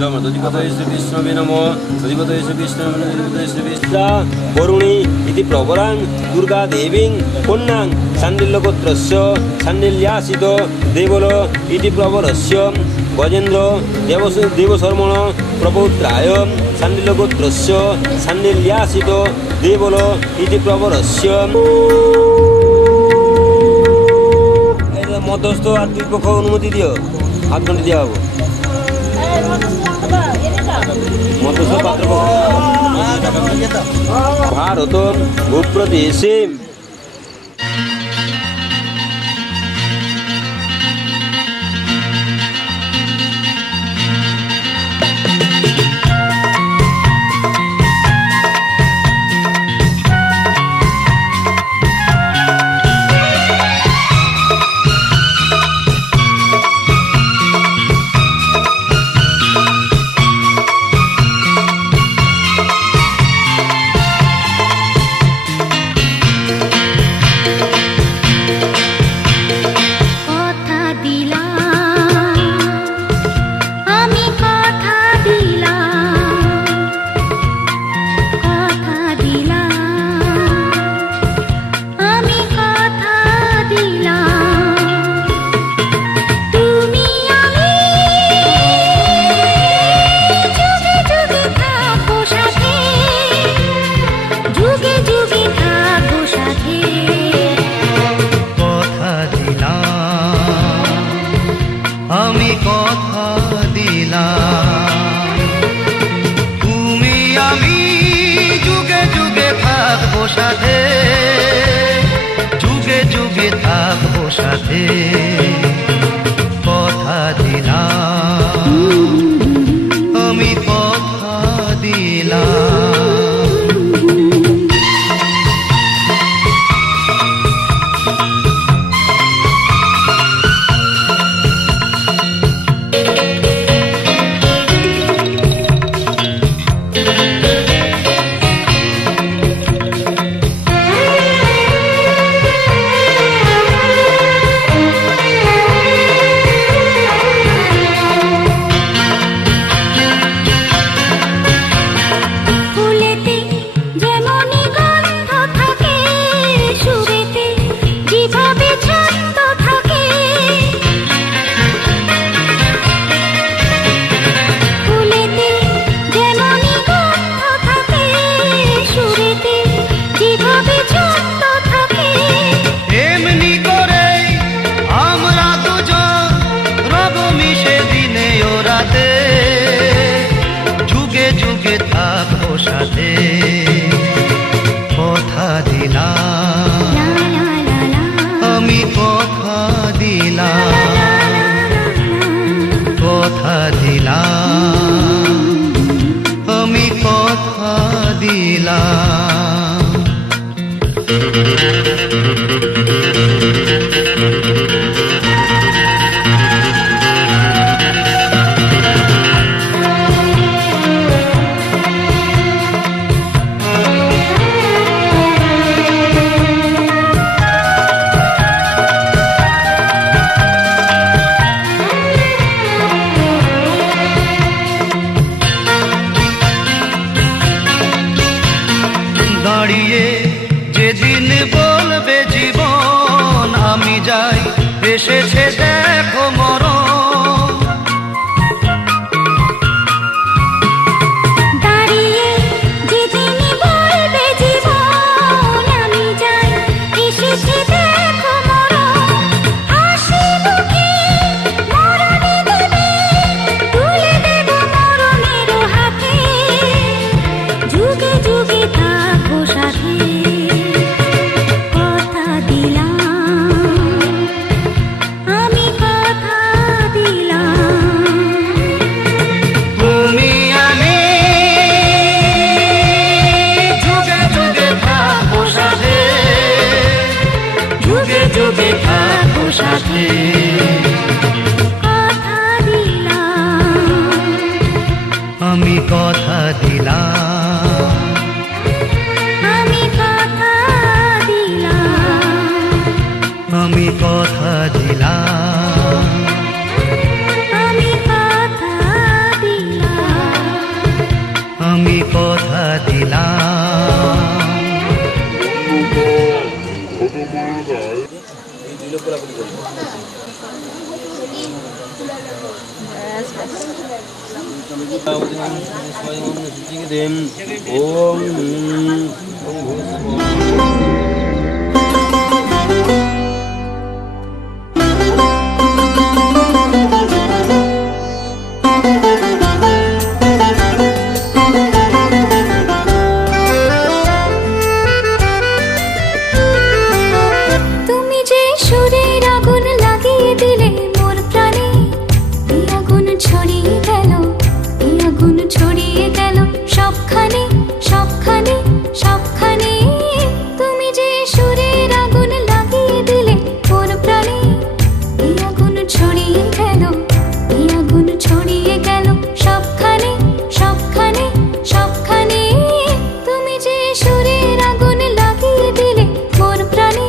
তদিপতয়ে শ্রীবিষ্ণবে নমঃ তদিপতয়ে শ্রীবিষ্ণবে নমঃ তদিপতয়ে শ্রীবিষ্ণা বরুণী ইতি প্রবরাং দুর্গা দেবীং কন্যাং সান্ডিল্যগোত্রস্য সান্ডিল্যাসিত দেবল ইতি প্রবরস্য গজেন্দ্র দেবশর্মণ প্রপৌত্রায় সান্ডিল্যগোত্রস্য সান্ডিল্যাসিত দেবল ইতি প্রবরস্য। মধ্যস্থ আর দুই পক্ষ অনুমতি দিও, হাত ঘন্টি দেওয়া হবো। মধ্যস্থ পাত্রপক্ষ ভারত ভূপ্রদেশে সাথে যুগে যুগে থাকবো সাথে কথা দিলাম আমি কথা দিলাম। সাথে কথা দিলাম আমি কথা দিলাম কথা দিলাম আমি কথা দিলাম। দাঁড়িয়ে যেদিন বলবে জীবন আমি যাই এসেছে দেখো মরণ। সাথে কথা দিলাম আমি কথা দিলাম আমি কথা দিলাম আমি কথা দিলাম আমি কথা দিলাম। কথা দিলাম। তুমি যে সুরের আগুন লাগিয়ে দিলে মোর প্রাণে, এই আগুন ছড়িয়ে গেল, এই আগুন ছড়িয়ে গেল সবখানে সবখানে সবখানে। তুমি যে সুরের আগুন লাগিয়ে দিলে মোর প্রাণে, এই আগুন ছড়িয়ে গেল, এই আগুন ছড়িয়ে গেল সবখানে সবখানে সবখানে। তুমি যে সুরের আগুন লাগিয়ে দিলে মোর প্রাণে।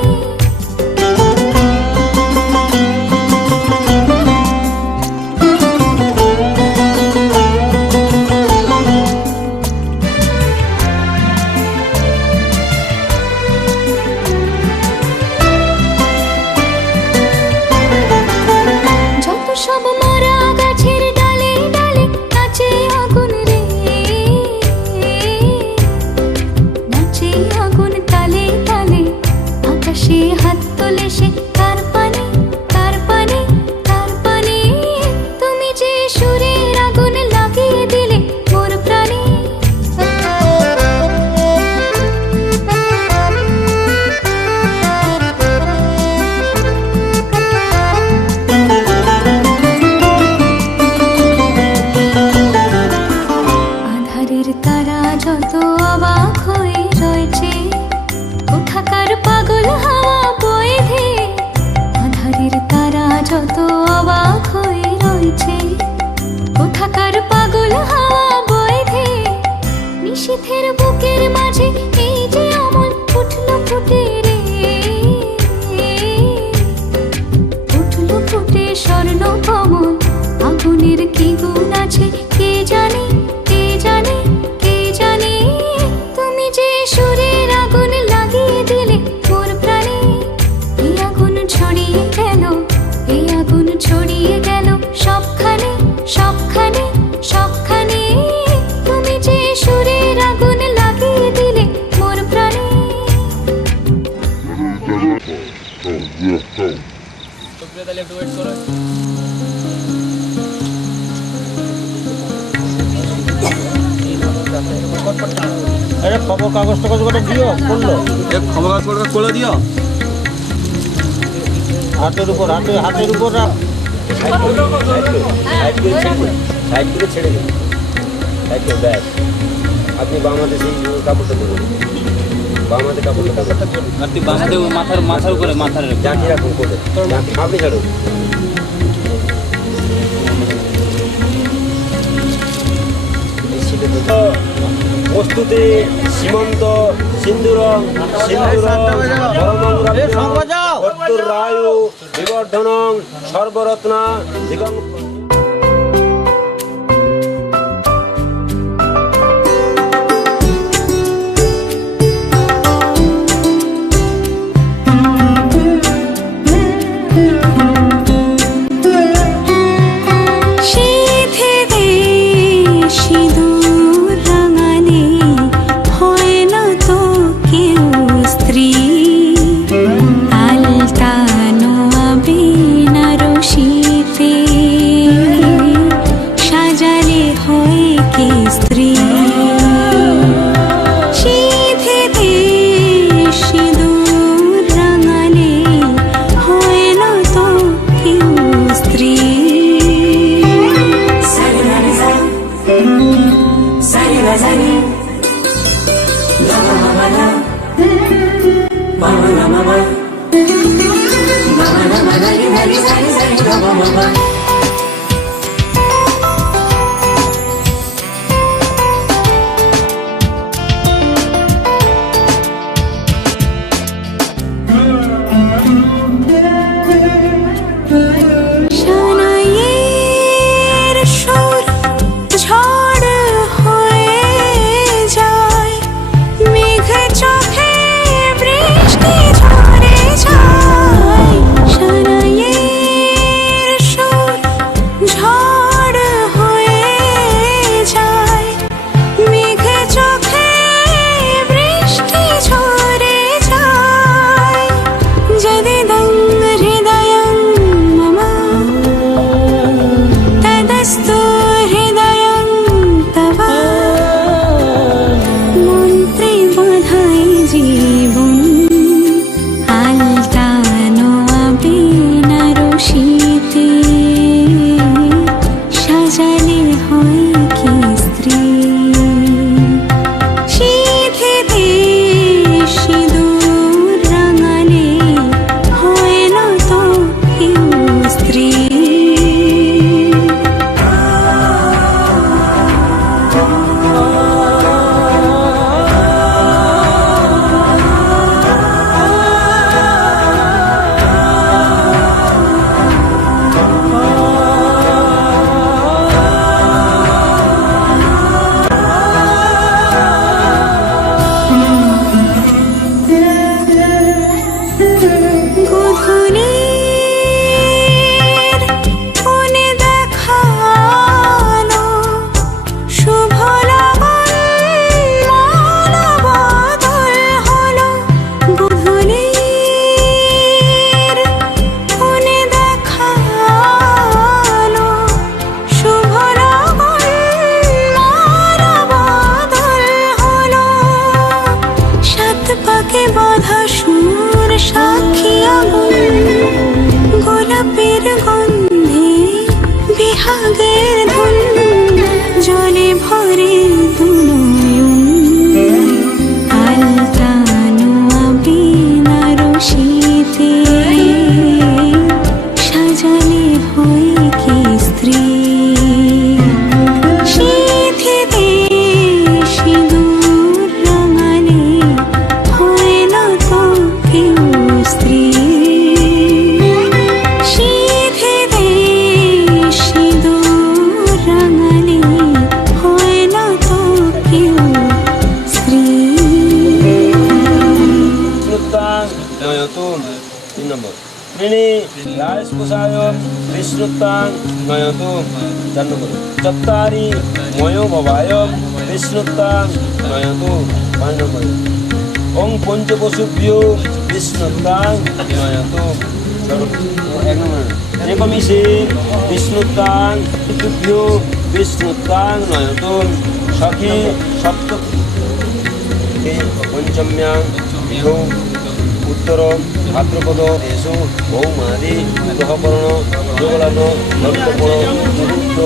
যত সব মরা গাছের ডালে ডালে নাচে আগুন রে, নাচে আগুন তালে তালে। আকাশে হাত তোলে সে কার পানে কার পানে কার পানে। তুমি যে সুরের আগুন লাগিয়ে দিলে মোর প্রাণে। আধারের তারা যত অবাক হয়ে রয়েছে, কোথাকার পাগল হাওয়া বয়ে ধেয়ে। আধারের তারা যত অবাক হয়ে রয়েছে, কোথাকার পাগল হাওয়া বয়ে ধেয়ে। নিশীথের বুকের মাঝে এই যে অমল উঠলো ফুটে রে, উঠলো ফুটে স্বর্ণ কমল। আগুনের কি গুণ আছে কে জানে কে জানে কে জানে। তুমি যে সুরের আগুন লাগিয়ে দিলে মোর প্রাণে, এই আগুন ছড়িয়ে গেল, এই আগুন ছড়িয়ে গেল সবখানে সবখানে সবখানে। তুমি যে সুরের আগুন লাগিয়ে দিলে মোর প্রাণে। আরে খবর কাগজ টাগজ করে দিও, করলো খবর কাগজ করে দিও। হাতের উপর হাতের উপর রাখ, সাইড করে ছেড়ে দিন, সাইড করে ব্যাস। আপনি বাম হাতে সেই কাপড়টা ধরুন, বাম হাতে কাপড়টা ধরুন, আপনি বাম হাতে মাথার উপরে মাথার জাঁকি রাখুন করে, আপনি ছাড়ুন। প্রস্তুতি সীমন্ত সিন্দুর রায়ু বিবর্ধন সর্বরত্না দিগং। त्रीणि राजकोषायं विष्णुतां नयतु 4 নম্বর चत्वारि मयोभवायं विष्णुतां नयतु 5 নম্বর ओं पंचवसुभ्यो विष्णुतां नयतु 1 নম্বর एकमिषे विष्णुतां तुभ्यो विष्णुतां नयतु सखी सप्तके पंचम्यां विभो उत्तर भाद्रपद एषु भौमादि ग्रहकरण योगलान नर्तपण मुहूर्त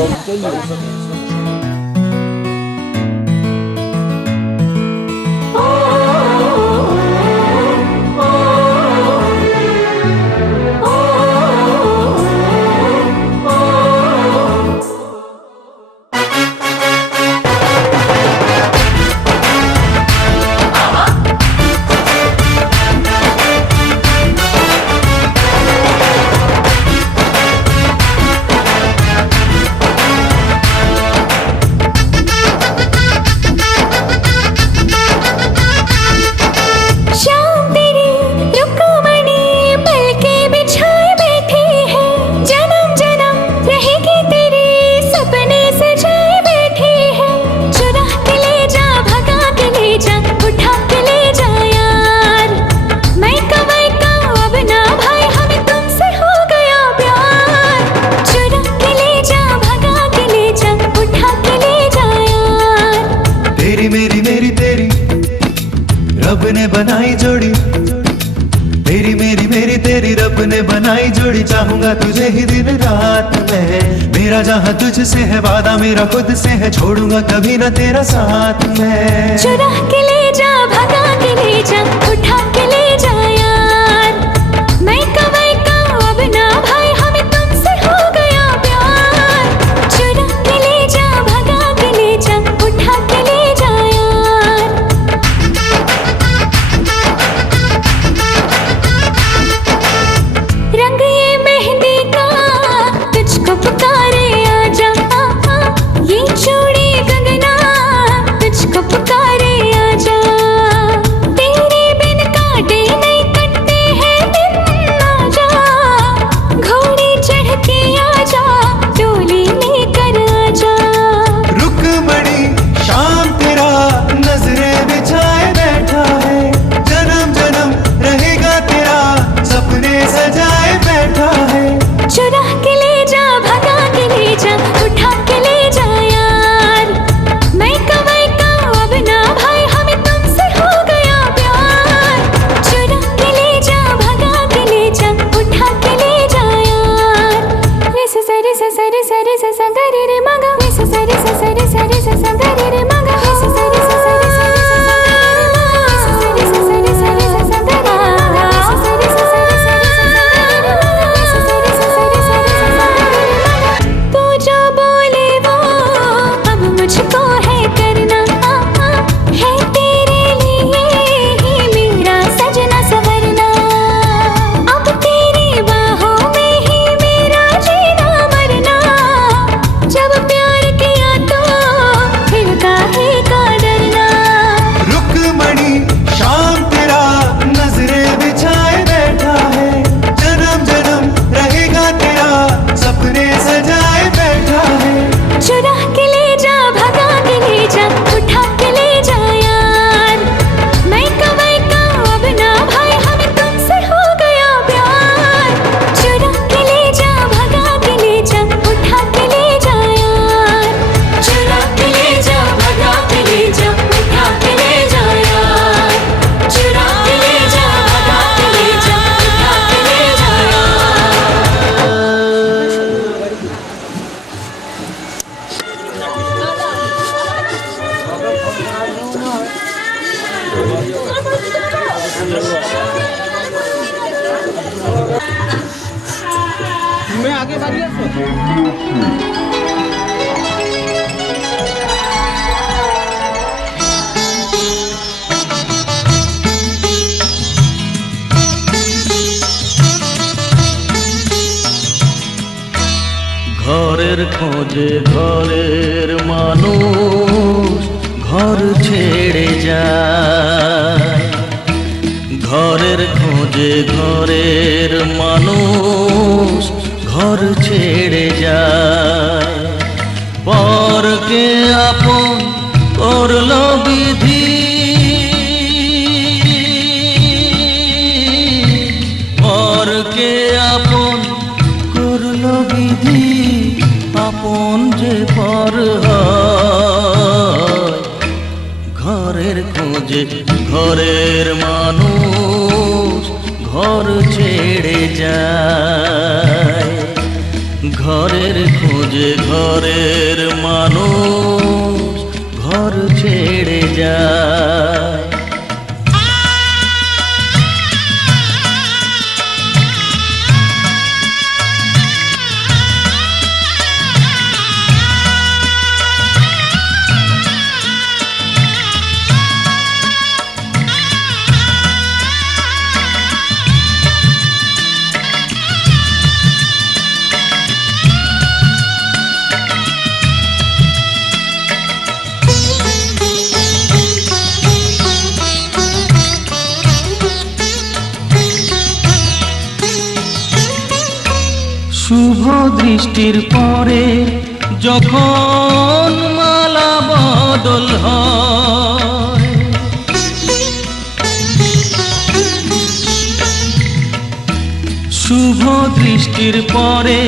रब ने बनाई जोड़ी तेरी मेरी तेरी रब ने बनाई जोड़ी चाहूंगा तुझे ही दिन रात में मेरा जहाँ तुझसे है वादा मेरा खुद से है छोड़ूंगा कभी ना तेरा साथ में चुरा के ले जा भगा के ले जा उठा के ले जा यार मैं कमाई का अब ना भाई हमें तुमसे हो गया प्यार चुरा के ले जा भगा के ले जा उठा के ले जा यार रंग ये मेहंदी का तुझको पुकारे आजा ये चूड़ी कंगना तुझको पुकारे आजा तेरे बिन काटे नहीं कटते हैं दिन आजा घोड़ी चढ़ के आजा डोली लेकर आजा रुकमणी शाम तेरा नजरे बिछाए बैठा है जन्म जन्म रहेगा तेरा सपने सजाए बैठा है चुरा के ले जा भगा के ले जा उठा के ले जा यार मैं कमाई का अब ना भाई हमें तुमसे हो गया प्यार चुरा के ले जा भगा के ले जा उठा के ले जा यार रे सा रे सा रे सा रे सा गा रे रे मगा रे सा रे सा रे सा रे सा गा रे रे मगा रे सा रे सा रे सा रे सा गा रे रे मगा रे सा रे सा रे सा रे सा गा रे रे सा रे सा रे सा रे सा गा रे रे सा रे सा रे सा रे सा गा तू जो बोले वो अब मुझको है करना है तेरे लिए ही मेरा सजना सवरना अब तेरी बाहों में ही मेरा जीना मरना जब प्यार किया तो फिर काहे का डरना रुकमणी शाम तेरा नजरे बिछाए बैठा है जन्म जन्म रहेगा तेरा सपने सजाए बैठा है चुरा के ले जा भगा के ले जा उठा के ले जा यार मैं कमाई का अब ना भाई हमें तुमसे हो गया प्यार चुरा के ले जा भगा के ले जा उठा के ले जा यार चुरा के ले जा भगा के ले जा उठा के ले जा यार चुरा के ले जा भगा के ले जा उठा के ले जा ঘরের খোঁজে ঘরের মানুষ ঘর ছেড়ে যায় ঘরের খোঁজে ঘরের মানুষ খোঁজে ঘরের মানুষ ঘর ছেড়ে যায়। ঘরের খোঁজে ঘরের মানুষ ঘর ছেড়ে যায়। শুভ দৃষ্টির পরে যখন মালা বদল হয়, শুভ দৃষ্টির পরে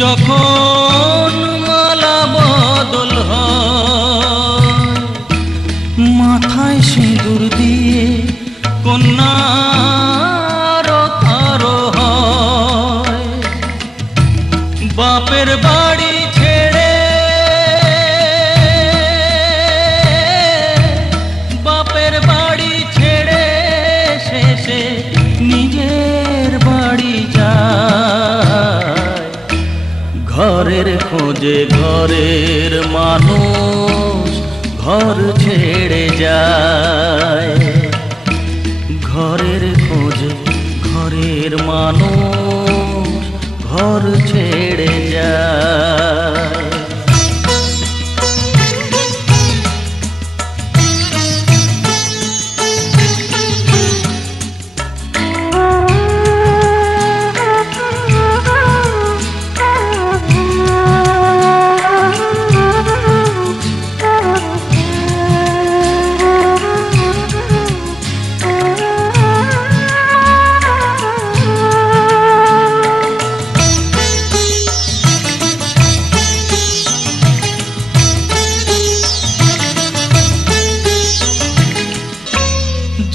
যখন মালা বদল হয়, মাথায় সিঁদুর দিয়ে কন্যার কারো হয়। বাপের বাড়ি ছেড়ে, বাপের বাড়ি ছেড়ে শেষে নিজের বাড়ি যায়। ঘরের খোঁজে ঘরের মানুষ ঘর ছেড়ে যায়। ঘরের খোঁজে ঘরের মানুষ ঘর ছেড়ে যায়।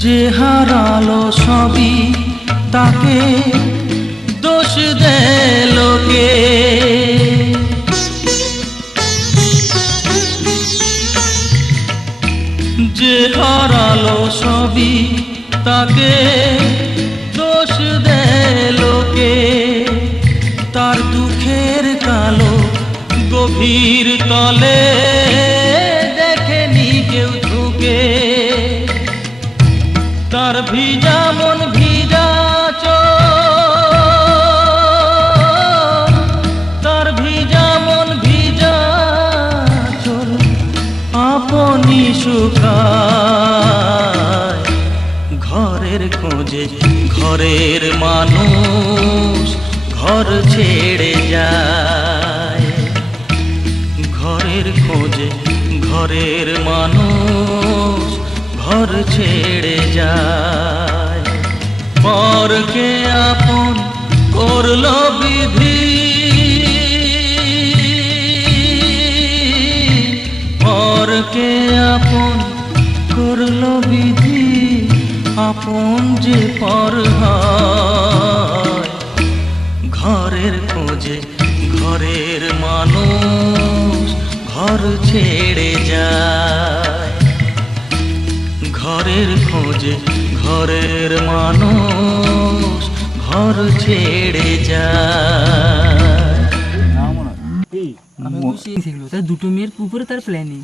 যে হারালো সবই তাকে দোষ দেয় লোকে। যে হারালো সবই তাকে দোষ দেয় লোকে। তার দুঃখের কালো গভীর তলে দেখেনি কেউ ঝুঁকে। তার ভিজা মন ভিজা চোখ, তার ভিজা মন ভিজা চোখ আপনি শুকায়। ঘরের খোঁজে ঘরের মানুষ ঘর ছেড়ে যায়। ঘরের খোঁজে ঘরের মানুষ ঘর ছেড়ে যায়। পরকে আপন করলো বিধি, পরকে আপন করলো বিধি, আপন যে পর হয়। ঘরের খোঁজে ঘরের মানুষ ঘর ছেড়ে যায়। ঘরের খোঁজে ঘরের মানুষ ঘর ছেড়ে যায়। তার দুটো মেয়ের উপরে তার প্ল্যানিং।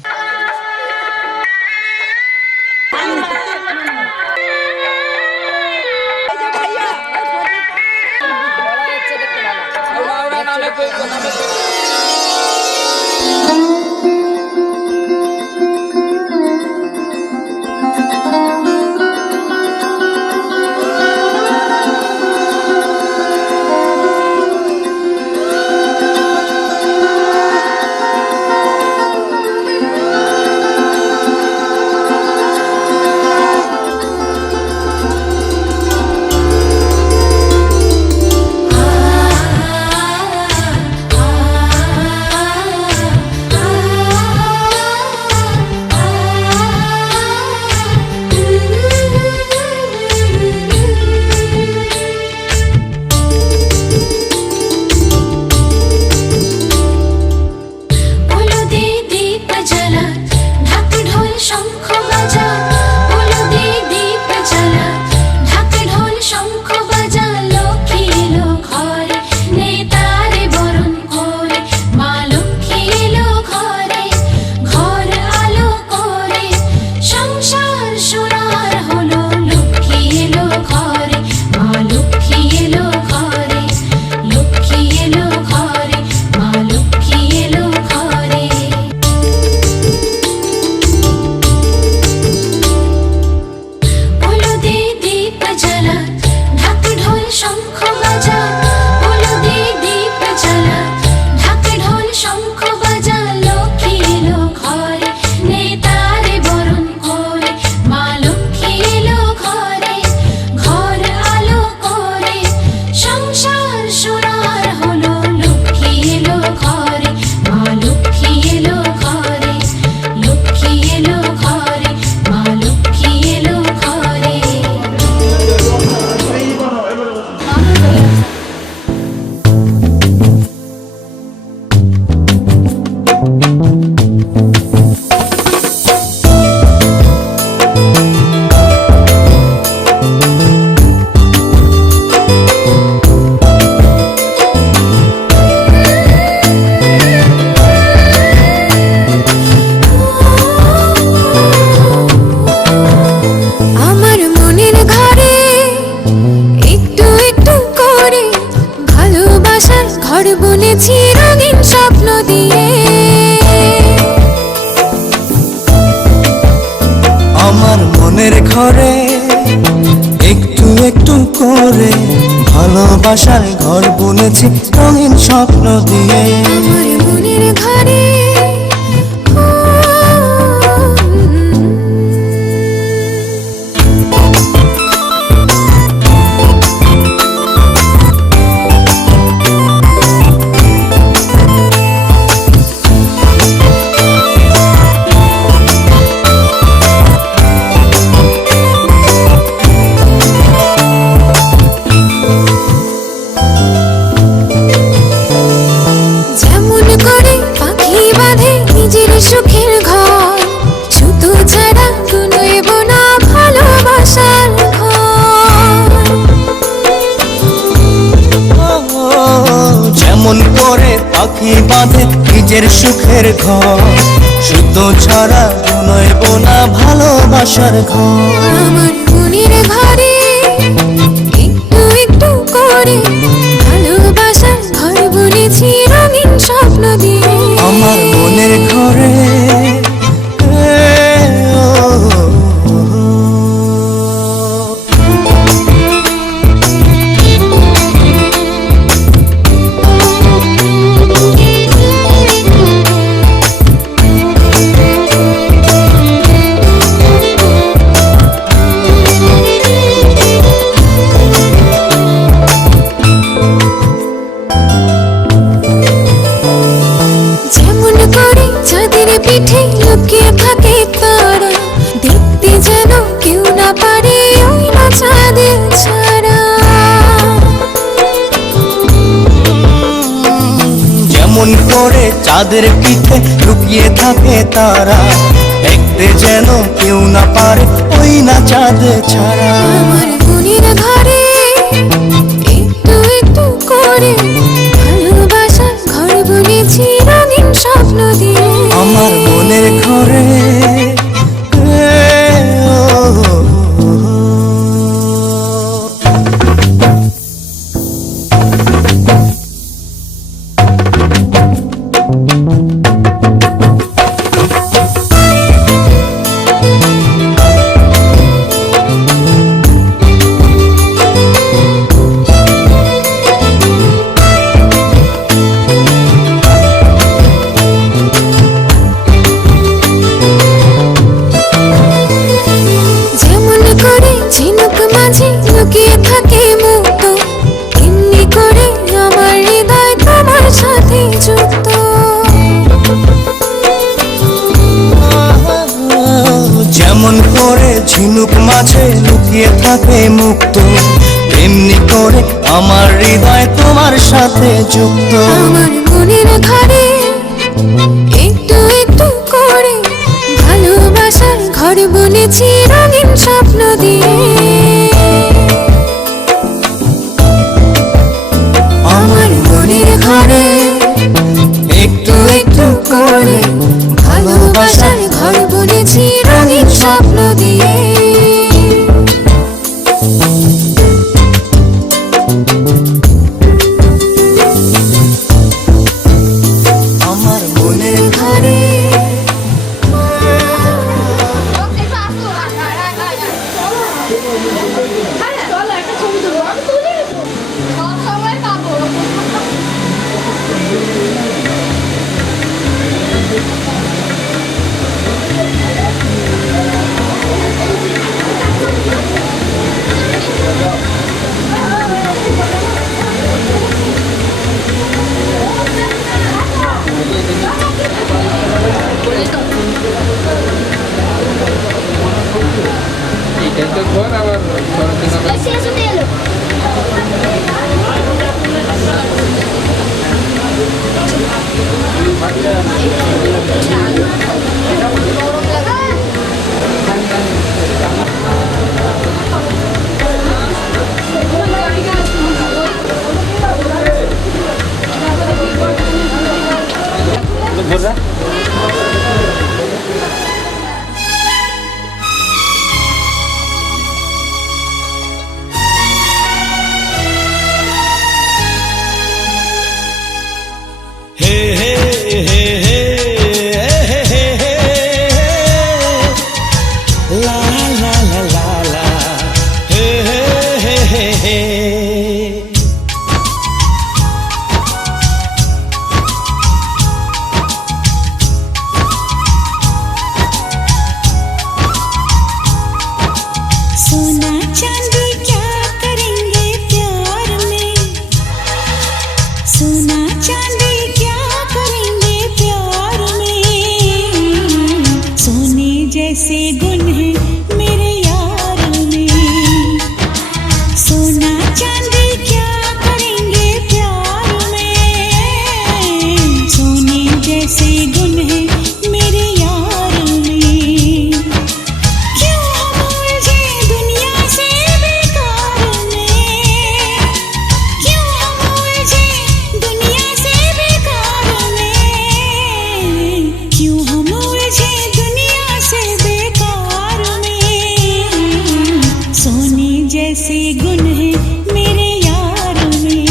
আমার মনের ঘরে একটু একটু করে ভালোবাসার ঘর বুনেছি রঙিন স্বপ্ন দিয়ে। আমার মনের ঘরে যেমন করে পাখি বাঁধে নিজের সুখের ঘর, শুধু ছাড়া গুনইব না ভালোবাসার ঘর। যেমন করে পাখি বাঁধে নিজের সুখের ঘর, শুদ্ধ ছাড়া নয়ব না ভালোবাসার ঘর। আমার মনের ঘরে একটু একটু করে ভালোবাসার ঘর বুনেছি রঙিন স্বপ্ন দিয়ে। আমার মনের ঘরে যেমন করে চাঁদের পিঠে লুকিয়ে থাকে তারা, দেখতে যেন কেউ না পারে ওই না চাঁদের ছাড়া। যেমন করে চাঁদের পিঠে লুকিয়ে থাকে তারা, দেখতে যেন কেউ না পারে ওই না চাঁদ ছাড়া। আমার মনের ঘরে একটু একটু করে ভালোবাসার ঘর বুনেছি রঙিন স্বপ্ন দিয়ে। আমার মনের ঘরে যেমন করে ঝিনুক মাঝে লুকিয়ে থাকে মুক্ত, এমনি করে আমার হৃদয় তোমার সাথে যুক্ত। যেমন করে ঝিনুক মাঝে লুকিয়ে থাকে মুক্ত, তেমনি করে আমার হৃদয় তোমার সাথে যুক্ত। আমার মনের ঘরে একটু একটু করে ভালোবাসার ঘর বুনেছি রঙিন স্বপ্ন দিয়ে। আমার মনের ঘরে একটু একটু করে ভালোবাসার ঘর বুনেছি রঙিন স্বপ্ন দিয়ে। আমার মনের ঘরে হে হে হে হে হে হে जैसे गुण है मेरे यार में। सोना चांदी क्या करेंगे प्यार में, सोने जैसे गुण है मेरे यार में। क्यों हम उलझे दुनिया से बेकार में, क्यों हम उलझे दुनिया से बेकार में, क्यों हम उलझे दुनिया से बेकार में। सोने जैसे गुण है मेरे यार में।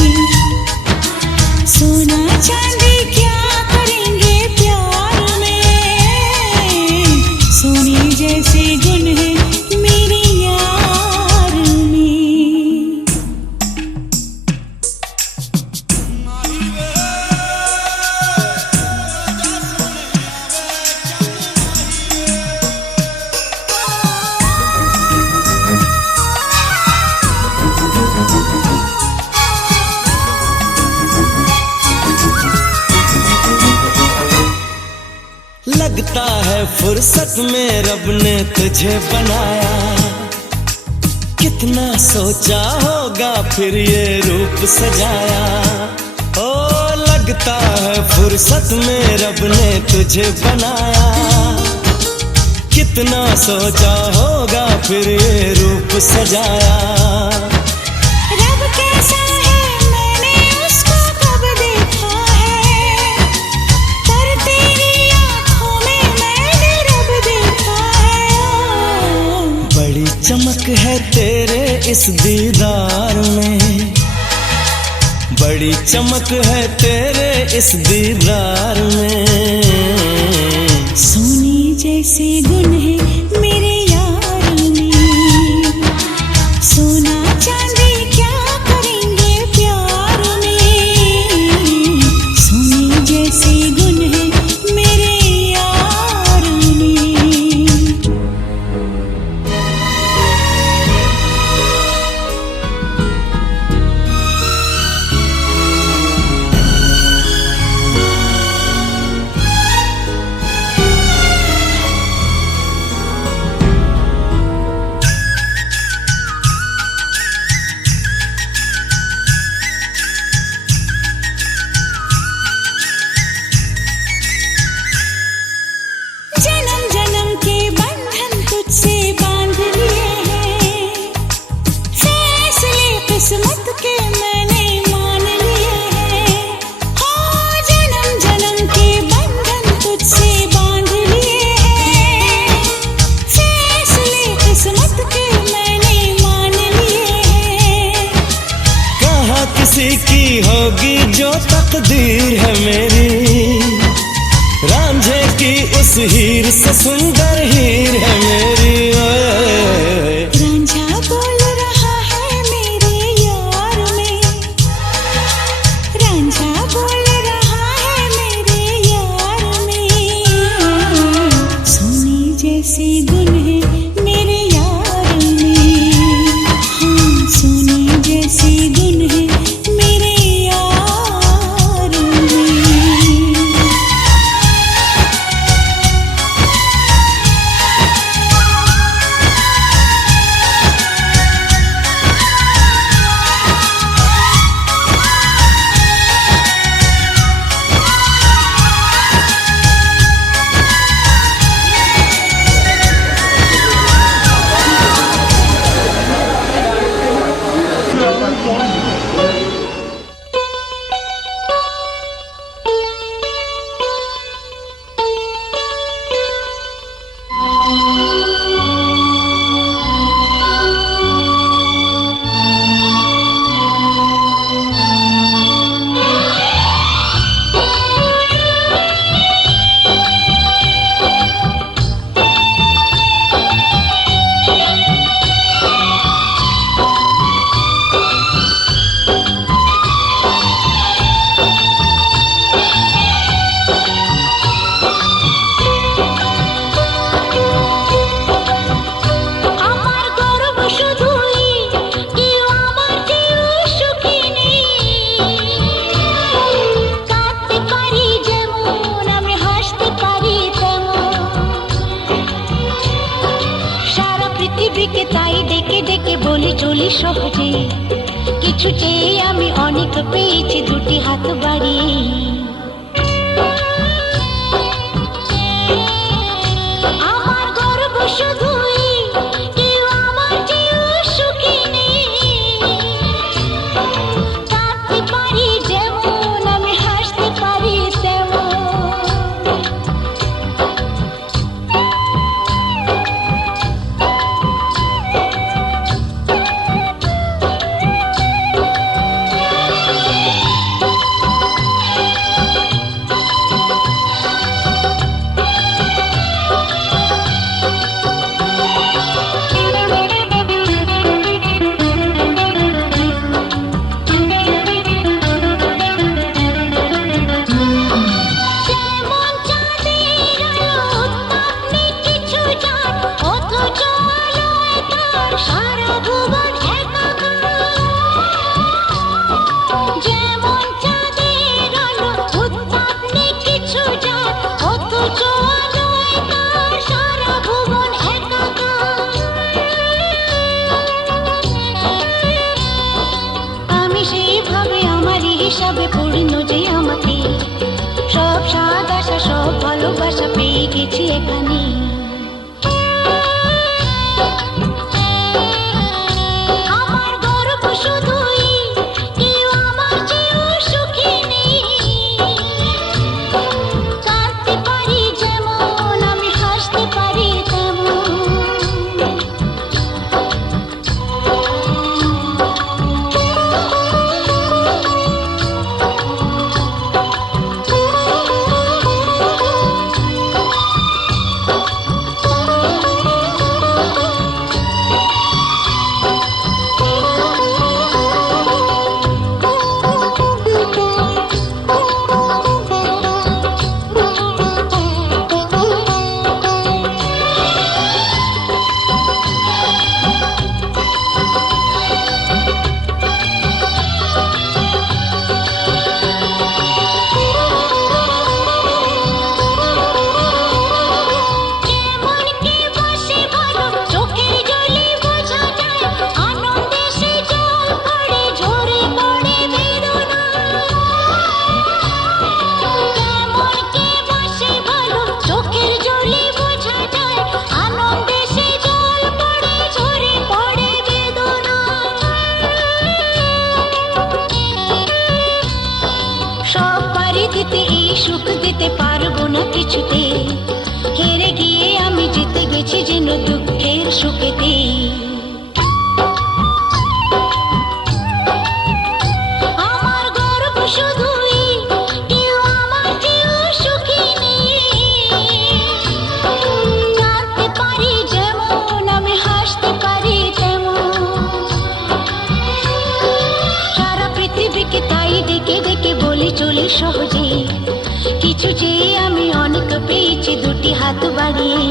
सोना चांदी क्या करेंगे प्यार में, सोने जैसे गुण है मेरे यार में। लगता है फुर्सत में रब ने तुझे बनाया, कितना सोचा होगा फिर ये रूप सजाया। ओ लगता है फुर्सत में रब ने तुझे बनाया, कितना सोचा होगा फिर ये रूप सजाया। रब कैसा है मैंने उसको कब देखा है, पर तेरी आँखों में मैंने रब देखा है। बड़ी चमक है तेरे इस दीदार में, बड़ी चमक है तेरे इस दीदार में। सोने जैसे गुण है मेरे यार में। सोना चांदी क्या करेंगे प्यार में, सोने जैसे गुण है मेरे यार में। जन्म जन्म के बंधन तुझसे बांध लिए हैं, फैसले किस्मत के मैंने मान लिए हैं। हो जन्म जन्म के बंधन तुझसे बांध लिए हैं, फैसले किस्मत के मैंने मान लिए हैं। कहाँ किसी की होगी जो तकदीर है मेरी, रांझे की उस हीर से सुंदर हीर है मेरी। ओए रांझा बोल रहा है मेरे यार में, रांझा बोल रहा है मेरे यार में। सोने जैसे गुण है मेरे यार में, हाँ सोने जैसे गुण है मेरे यार में। চলি সহজে, কিছু চেয়ে আমি অনেক পেয়েছি দুটি হাত বাড়িয়ে। আমার গর্ব শুধুই কেউ আমার চেয়েও সুখী নেই। কাঁদতে পারি যেমন আমি হাসতে পারি তেমন। হিসাবে পূর্ণ যে আমাকে, সব স্বাদ আশা সব ভালোবাসা পেয়ে গেছি এখানে। আমার গর্ব শুধুই কেউ আমার চেয়েও সুখী নেই। কাঁদতে পারি যেমন আমি হাসতে পারি তেমন। সুখ দিতে পারবো না কিছুতে, হেরে গিয়ে আমি জিতে গেছি যেন দুঃখের সুখেতে। আমার গর্ব শুধুই কেউ আমার চেয়েও সুখী নেই। কাঁদতে পারি যেমন আমি হাসতে পারি তেমন। সারা পৃথিবীকে তাই ডেকে ডেকে বলি চলি সহজে, কিছু চেয়ে আমি অনেক পেয়েছি দুটি হাত বাড়িয়ে।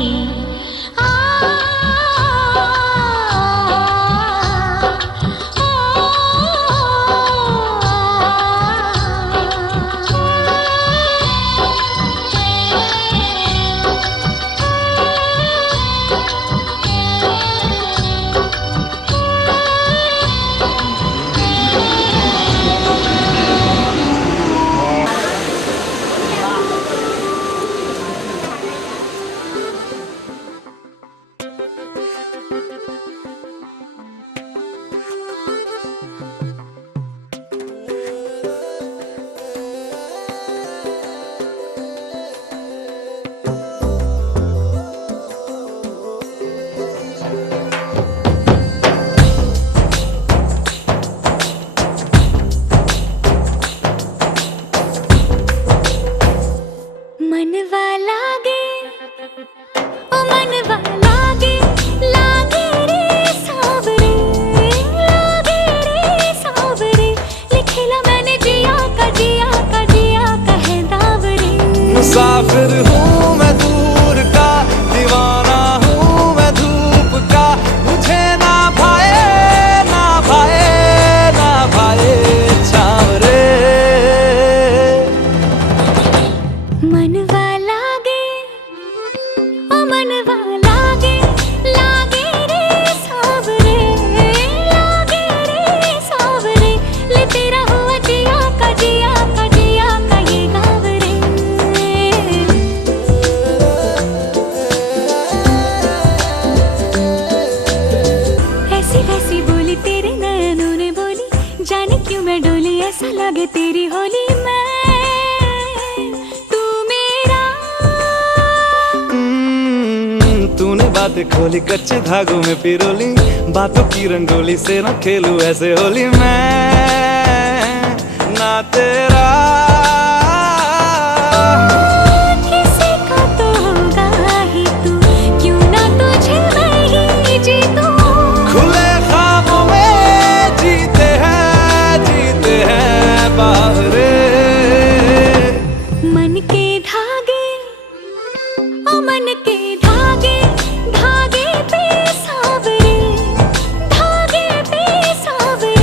मुसाफिर हूँ मैं दूर का, दीवाना हूँ मैं धूप का। मुझे ना भाए ना भाए ना भाए छावरे। मनवा लागे ओ मनवा लागे, लागे रे सावरे, लगे तेरी होली में तू मेरा। तूने बातें खोली कच्चे धागों में पिरोली, बातों की रंगोली से ना खेलूं ऐसे होली मैं ना तेरा। किसी का तो होगा ही तू, क्यों ना तुझे मैं ही जीतूं। खुले ख्वाबों में जीते हैं बाहरे। मन के धागे ओ मन के धागे, धागे पे सावरे, धागे पे सावरे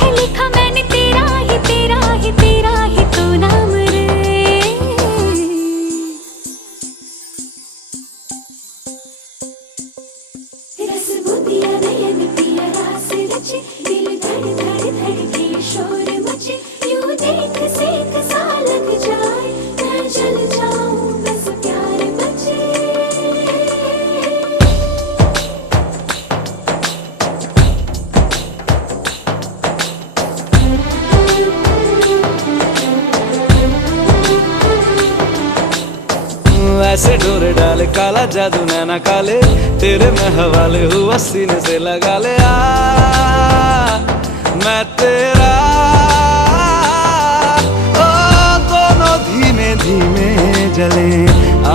है लिखा मैंने तेरा ही तेरा ही तेरा ही तो नाम रे। रस बुदिया नयन पिया रास रचे, दिल धड़ धड़ धड़के शोर मचे, यूं देख सेक सा लग जाए, मैं जल जाऊं बस प्यार बचे। ऐसे डोरे डाले काला जादू नैना काले, तेरे में हवाले हुआ सीने से लगा ले आ मैं तेरा। ओ दोनों धीमे धीमे जले,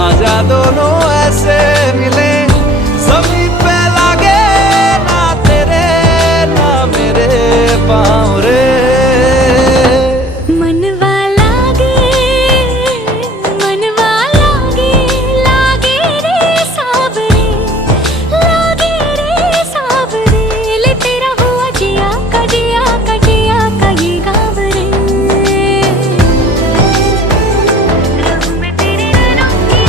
आजा दोनों ऐसे मिले, जमीन पे लागे ना तेरे ना मेरे पाँव रे। मनवा लागे लागे रे सावरे, लागे रे सावरे ले तेरा हुआ जिया का जिया का जिया का ये गाँव रे। रहूं मैं तेरे नैनों की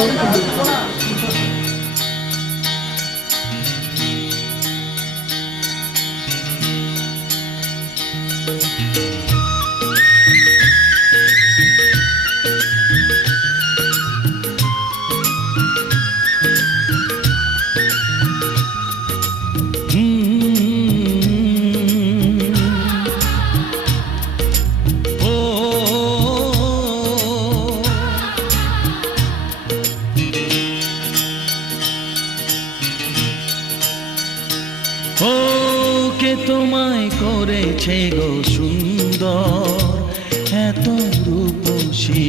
ও কে তোমায় করেছে গো সুন্দর এত রূপসী,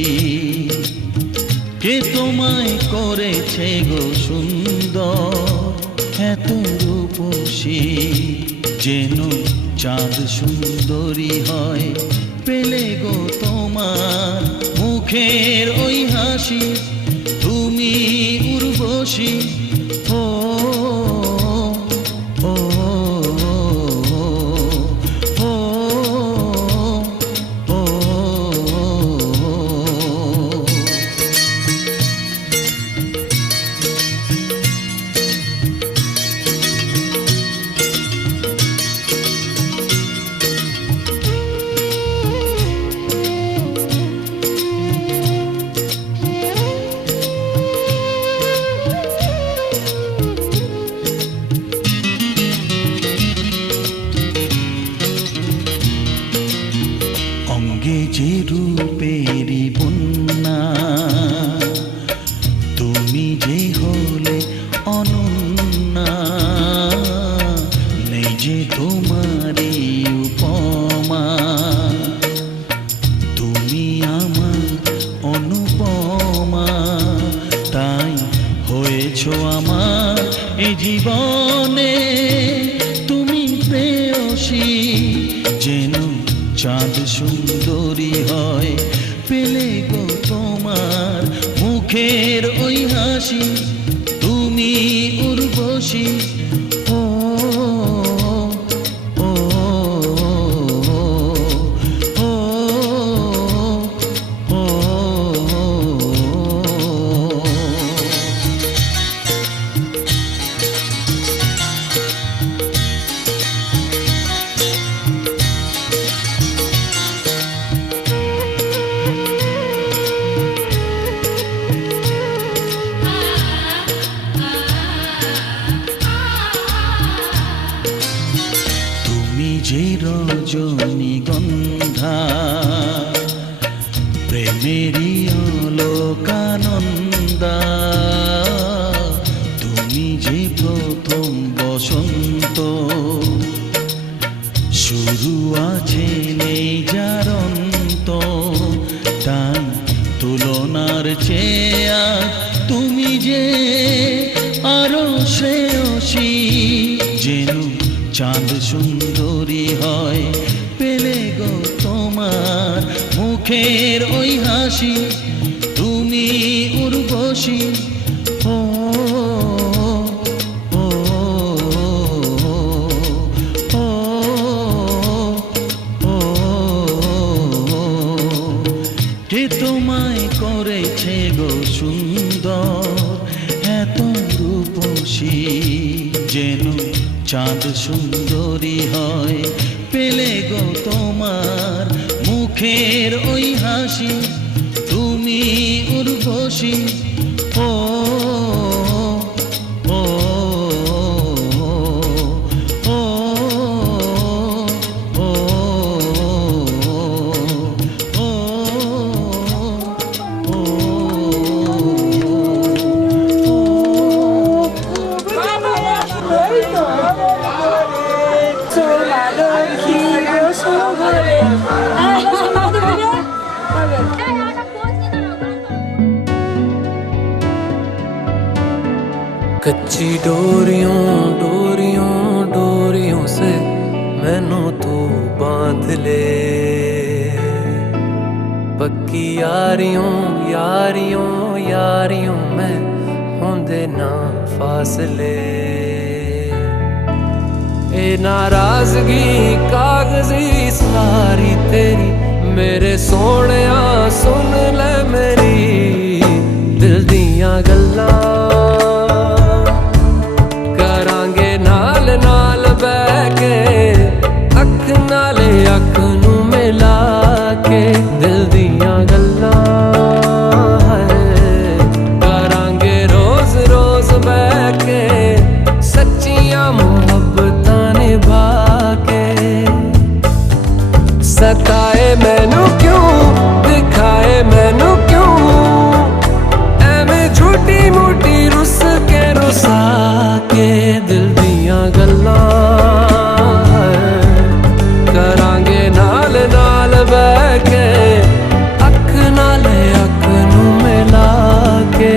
কে তোমায় করেছে গো সুন্দর এত রূপসী, যেন চাঁদ সুন্দরী হয় পেলে গো তোমার মুখের ওই হাসি, তুমি উর্বশী। ও ও ও ও অঙ্গে যে রূপেরি বন্যা, তুমি যে হলে অনন্যা, নেই যে তোমারই উপমা, তুমি আমার অনুপমা, তাই হয়েছ আমার এ জীবনে তুমি প্রেয়সী, যেন চাঁদ সুন্দরী হয় পেলে গো তোমার মুখের ওই হাসি, তুমি উর্বশী। ও ও ও ও তুমি যে রজনীগন্ধা, প্রেমেরই অলোকানন্দা, তুমি যে প্রথম বসন্ত, শুরু আছে নেই যার অন্ত, তাই তুলনার চেয়ে তুমি যে আরো শ্রেয়সী, যেন চাঁদ সুন্দরী হয় পেলে গো তোমার মুখের ওই হাসি, তুমি উর্বশী। ও ও ও ও কে তোমায় করেছে গো সুন্দর এত রূপসী, যেন চাঁদ সুন্দরী হয় পেলে গো তোমার মুখের ওই হাসি, তুমি উর্বশী। ও ও ও ও कच्ची डोरियों डोरियों डोरियों से मैनू तू बांध ले, पक्की यारियों यारियों यारियों में होंदे ना फासले, ए नाराजगी कागजी सारी तेरी मेरे सोहणिया सुन ले मेरी दिल दी ਦੀਆਂ ਗੱਲਾਂ ਕਰਾਂਗੇ ਨਾਲ ਨਾਲ ਬਹਿ ਕੇ ਅੱਖ ਨਾਲੇ ਅੱਖ ਨੂੰ ਮਿਲਾ ਕੇ ਦਿਲ ਦੀਆਂ ਗੱਲਾਂ ਹੈ ਕਰਾਂਗੇ ਰੋਜ਼ ਰੋਜ਼ ਬਹਿ ਕੇ ਸੱਚੀਆਂ ਮੁਹੱਬਤਾਂ ਨਿਭਾ ਕੇ सताए मैनू क्यों दिखाए मैनू क्यों एवें झूठी मूठी रुस के रुसा के दिल दियां गल्लां करांगे नाल नाल बह के अख नाले अख नू मिला के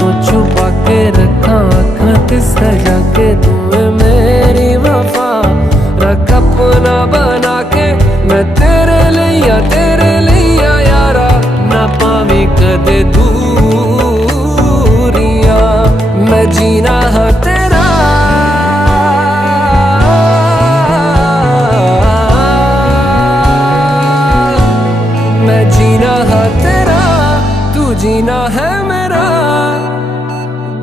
तो छुपा के रखा अखां ते सजा के तू मेरी वफा रख अपना बना के मैं तेरे लिया यारा ना पावी कदे दूरियां मैं जीना हाँ तेरा मैं जीना हाँ तेरा तू जीना है मेरा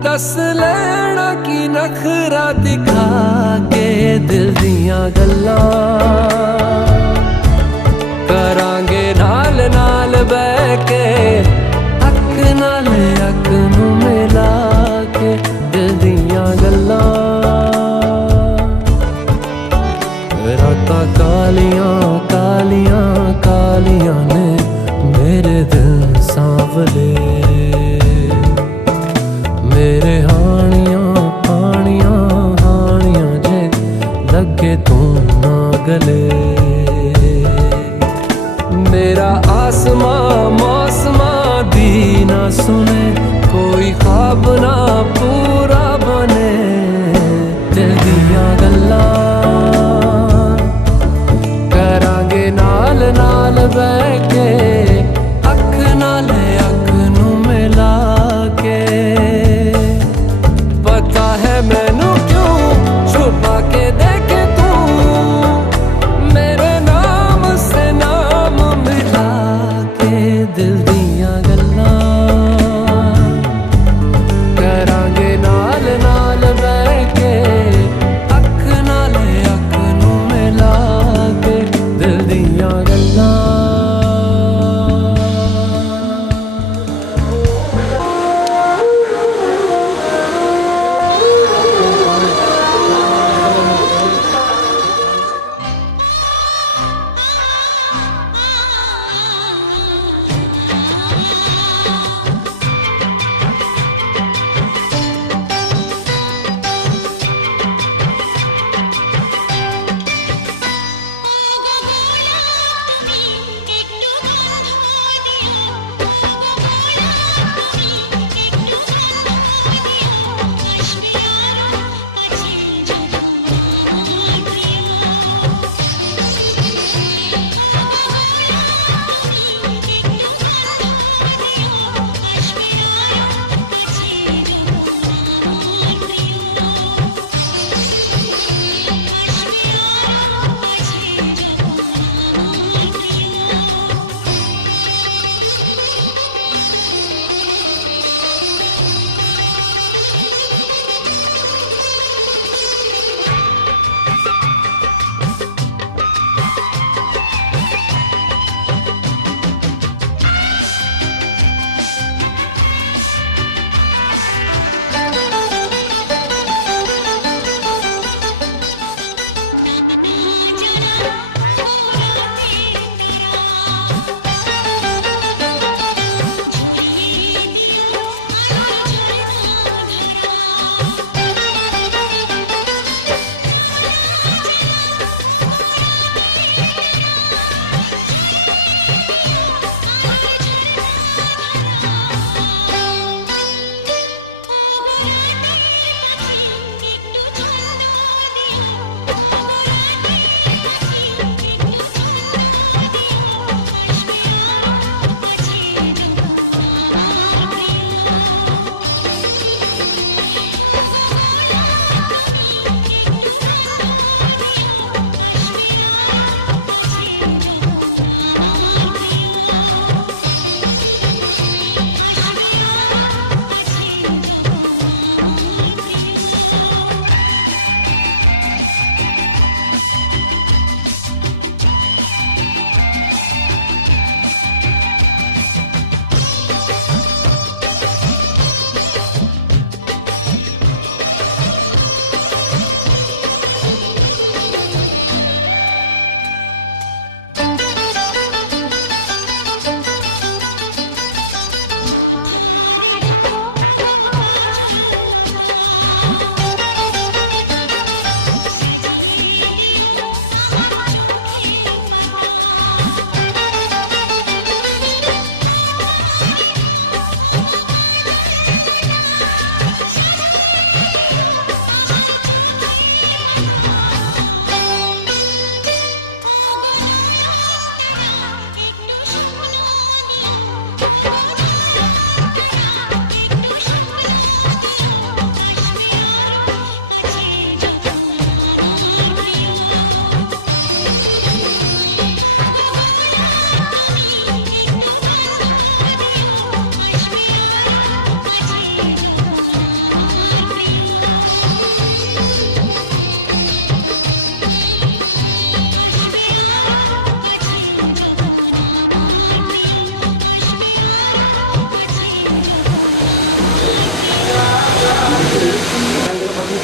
दस लेना की नखरा दिखा के दिल दियां गल्लां करांगे नाल नाल बह के अख नाल अख नू मिला के दिल दियां गल्लां रातां कालियां कालियां कालियां ने मेरे दिल सांवले मेरे हानियां हानियां हानियां जे लगे तू ना गले मेरा आसमां मौसमां दी ना सुने कोई ख्वाब ना पूरा बने दिल दियां गल्लां करांगे नाल नाल बह के अख नाले अख नू मिला के पता है मैनू क्यों छुपा के देखे तू मेरे नाम से नाम मिला के दिल दियां गल्लां करांगे नाल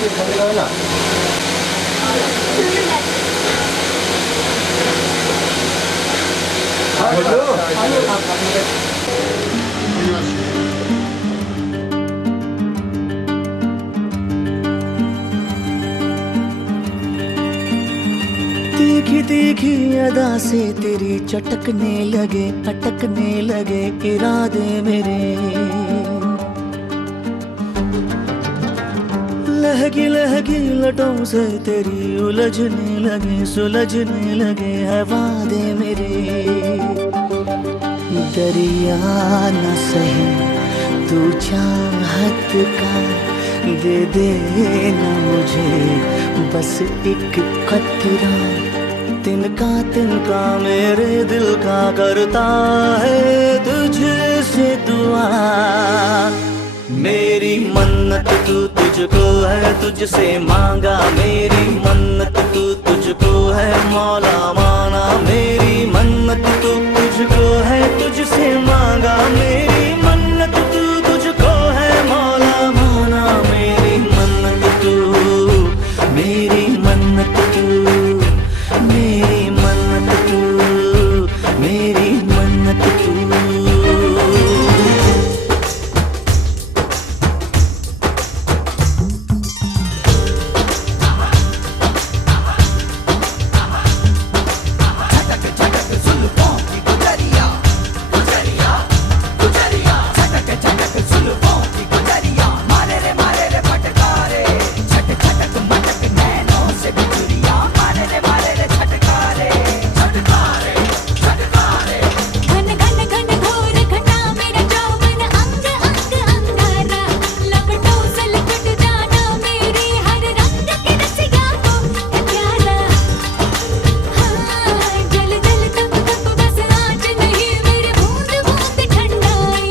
ঝামেলা হয় না? तीखी तीखी अदा से तेरी चटकने लगे, अटकने लगे इरादे मेरे। लहगी लहगी लटों से तेरी उलझने लगे, सुलझने लगे है वादे मेरे। दरिया न सही तू चाहत का, दे दे ना मुझे बस एक कतरा। तिनका मेरे दिल का करता है तुझसे दुआ। मेरी मन्नत तू तुझको है, तुझसे मांगा मेरी मन्नत तू तुझको है मौला माना। मेरी मन्नत तू तुझको है, तुझसे मांगा मेरी मन्नत तू तुझको है मौला माना। मेरी मन्नत तू, मेरी मन्नत तू, मेरी मन्नत तू, मेरी मन्नत तू। घन घन घन घोर घटा मेरा यौवन अंग अंग अंगारा। लपटों से लिपट जाना मेरी हर रंग की रसिया को है प्यारा। हाँ जल जल तप तप बस आँच नहीं मेरे बूंद बूंद ठंडाई।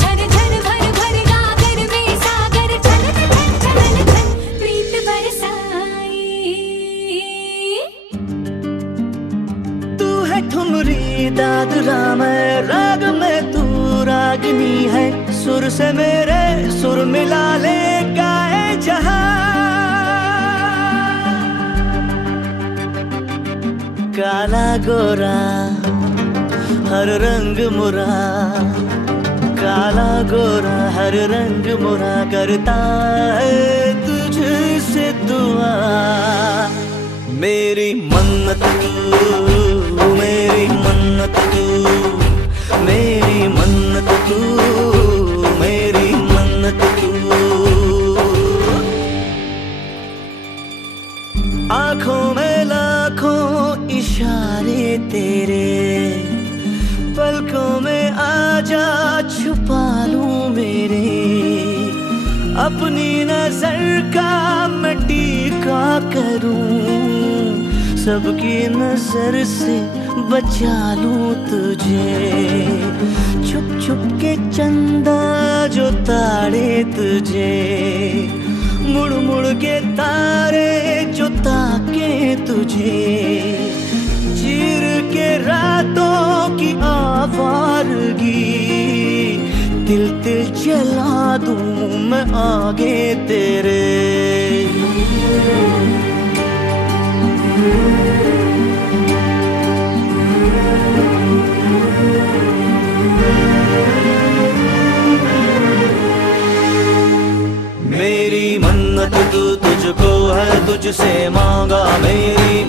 झर झर भर भर गागर में सागर छलन छन छलन छन प्रीत बरसाई। तू है ठुमरी दादरा मैं राग में तू रागनी है। सुर से मेरे सुर मिला ले गाए जहां। काला गोरा हर रंग मुरा, काला गोरा हर रंग मुरा करता है तुझसे दुआ। मेरी मन्नत तू, मेरी मन्नत तू, मेरी मन्नत तू, मेरी मन्नत तू। आँखों में लाखों इशारे तेरे, पलकों में आजा छुपा लूं मेरे। अपनी नजर का मैं टीका करूं, सबकी नजर से बचा लूं तुझे। छुप छुप के चंदा जो ताड़े तुझे, मुड़ मुड़ के तारे जो ताके तुझे। चीर के रातों की आवारगी, दिल दिल जला दूं मैं आगे तेरे। मेरी मन्नत तू तुझको है, तुझसे मांगा मेरी